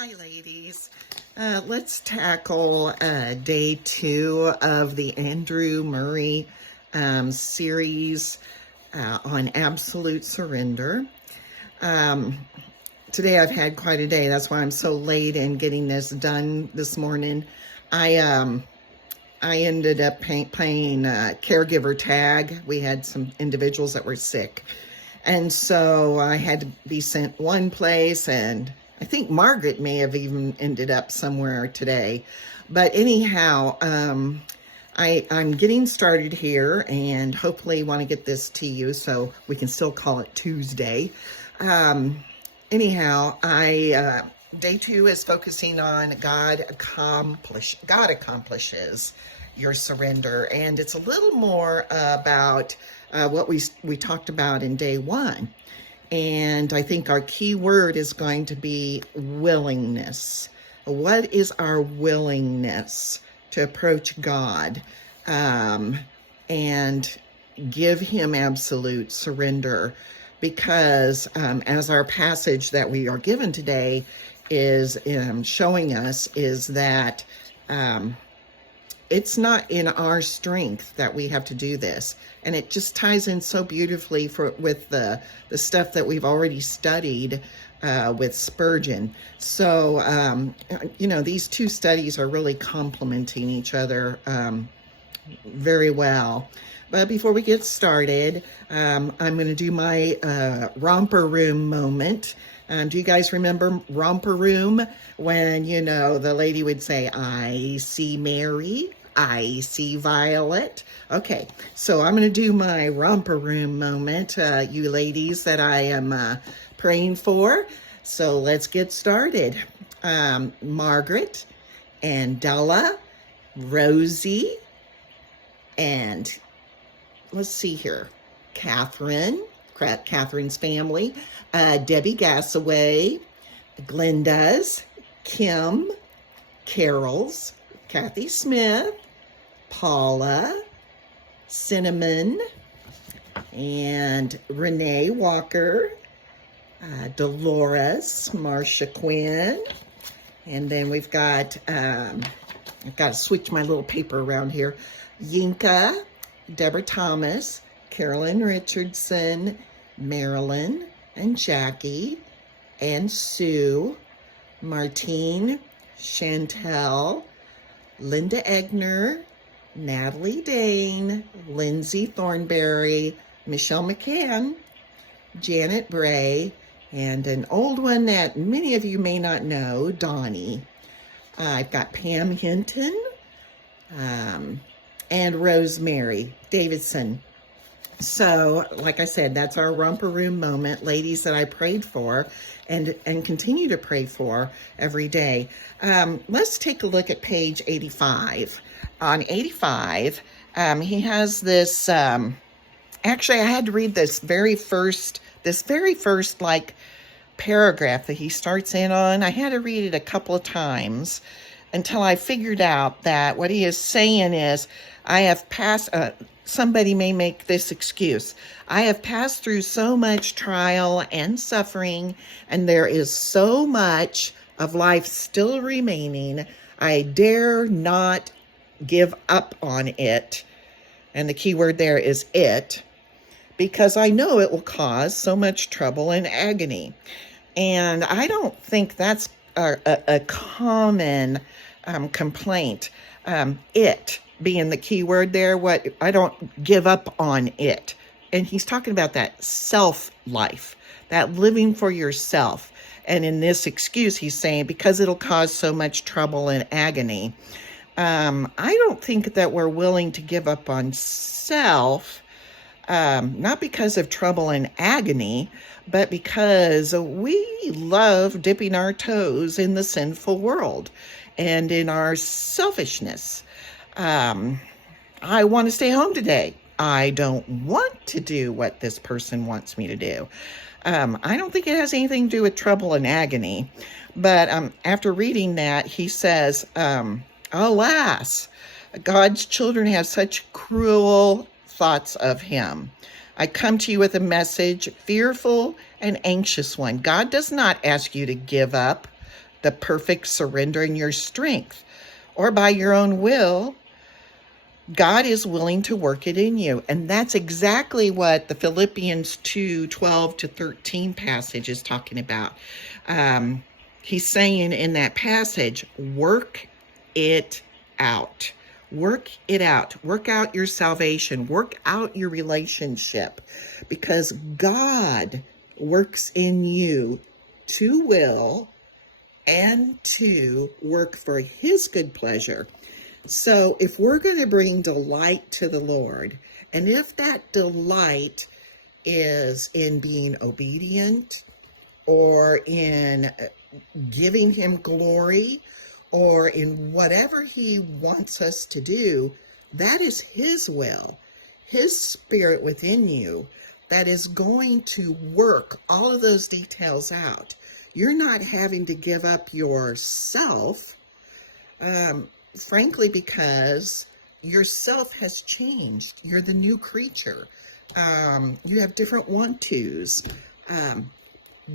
Hi, ladies. Let's tackle day 2 of the Andrew Murray series on absolute surrender. Today I've had quite a day. That's why I'm so late in getting this done this morning. I ended up playing caregiver tag. We had some individuals that were sick. And so I had to be sent one place, and I think Margaret may have even ended up somewhere today. But anyhow, I'm getting started here and hopefully want to get this to you so we can still call it Tuesday. Anyhow, day 2 is focusing on God accomplishes your surrender, and it's a little more about what we talked about in day 1. And I think our key word is going to be willingness. What is our willingness to approach God and give Him absolute surrender? Because as our passage that we are given today is showing us, is that it's not in our strength that we have to do this. And it just ties in so beautifully with the stuff that we've already studied with Spurgeon. So, these two studies are really complementing each other very well. But before we get started, I'm going to do my romper room moment. Do you guys remember romper room? When, the lady would say, "I see Mary, I see Violet." Okay, so I'm going to do my romper room moment, you ladies that I am praying for. So let's get started. Margaret and Della, Rosie, and let's see here, Catherine's family, Debbie Gassaway, Glenda's, Kim, Carol's, Kathy Smith, Paula, Cinnamon, and Renee Walker, Dolores, Marcia Quinn, and then we've got, I've got to switch my little paper around here, Yinka, Deborah Thomas, Carolyn Richardson, Marilyn, and Jackie, and Sue, Martine, Chantel, Linda Egner, Natalie Dane, Lindsay Thornberry, Michelle McCann, Janet Bray, and an old one that many of you may not know, Donnie. I've got Pam Hinton, and Rosemary Davidson. So, like I said, that's our romper room moment, ladies that I prayed for and continue to pray for every day. Let's take a look at page 85. On 85, he has this, actually I had to read this very first paragraph that he starts in on. I had to read it a couple of times until I figured out that what he is saying is, I have passed, somebody may make this excuse, I have passed through so much trial and suffering, and there is so much of life still remaining, I dare not give up on it. And the key word there is it, because I know it will cause so much trouble and agony. And I don't think that's a common complaint. It being the key word there, I don't give up on it. And he's talking about that self-life, that living for yourself. And in this excuse, he's saying, because it'll cause so much trouble and agony. I don't think that we're willing to give up on self, not because of trouble and agony, but because we love dipping our toes in the sinful world and in our selfishness. I want to stay home today. I don't want to do what this person wants me to do. I don't think it has anything to do with trouble and agony. But after reading that, he says, alas, God's children have such cruel thoughts of Him. I come to you with a message, fearful and anxious one. God does not ask you to give up the perfect surrender in your strength or by your own will. God is willing to work it in you. And that's exactly what the Philippians 2:12-13 passage is talking about. He's saying in that passage, work it out. Work it out. Work out your salvation. Work out your relationship, because God works in you to will and to work for his good pleasure. So if we're going to bring delight to the Lord, and if that delight is in being obedient or in giving him glory or in whatever he wants us to do, that is his will, his spirit within you that is going to work all of those details out. You're not having to give up yourself, frankly, because yourself has changed. You're the new creature. You have different want-tos.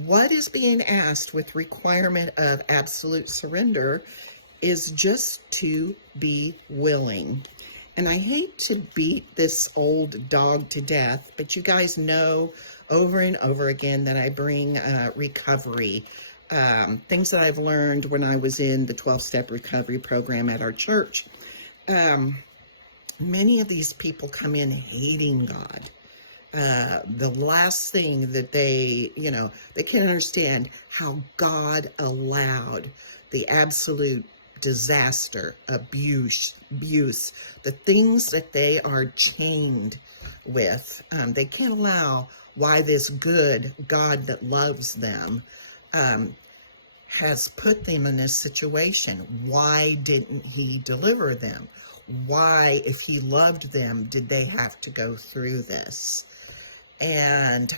What is being asked with requirement of absolute surrender is just to be willing. And I hate to beat this old dog to death, but you guys know over and over again that I bring recovery, things that I've learned when I was in the 12-step recovery program at our church. Many of these people come in hating God. The last thing that they can't understand how God allowed the absolute disaster, abuse, the things that they are chained with. They can't allow why this good God that loves them has put them in this situation. Why didn't he deliver them? Why, if he loved them, did they have to go through this? And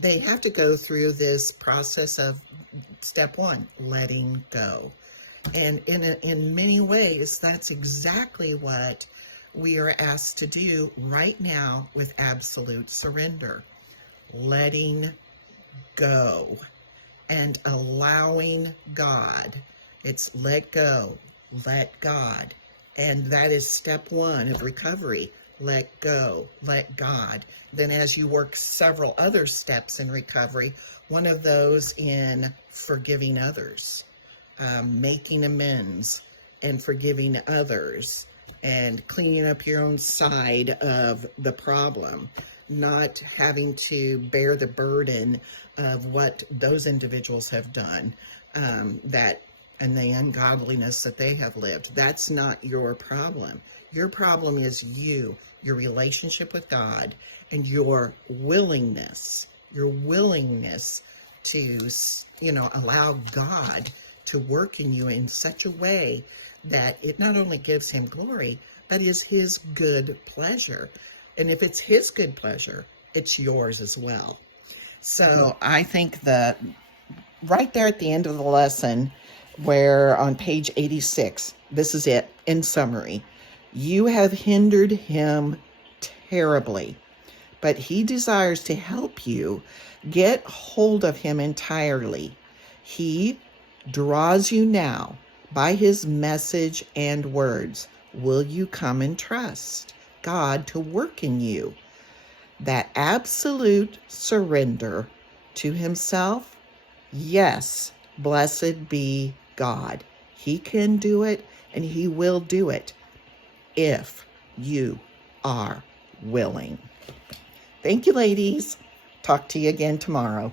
they have to go through this process of step one, letting go. And in many ways, that's exactly what we are asked to do right now with absolute surrender. Letting go and allowing God. It's let go, let God. And that is step one of recovery. Let go, let God. Then as you work several other steps in recovery, one of those in forgiving others, making amends and forgiving others, and cleaning up your own side of the problem, not having to bear the burden of what those individuals have done, and the ungodliness that they have lived. That's not your problem. Your problem is you, your relationship with God, and your willingness to, allow God to work in you in such a way that it not only gives him glory, but is his good pleasure. And if it's his good pleasure, it's yours as well. So I think that right there at the end of the lesson, where on page 86, this is it in summary. You have hindered him terribly, but he desires to help you get hold of him entirely. He draws you now by his message and words. Will you come and trust God to work in you? That absolute surrender to himself, yes, blessed be God. He can do it, and he will do it if you are willing. Thank you, ladies. Talk to you again tomorrow.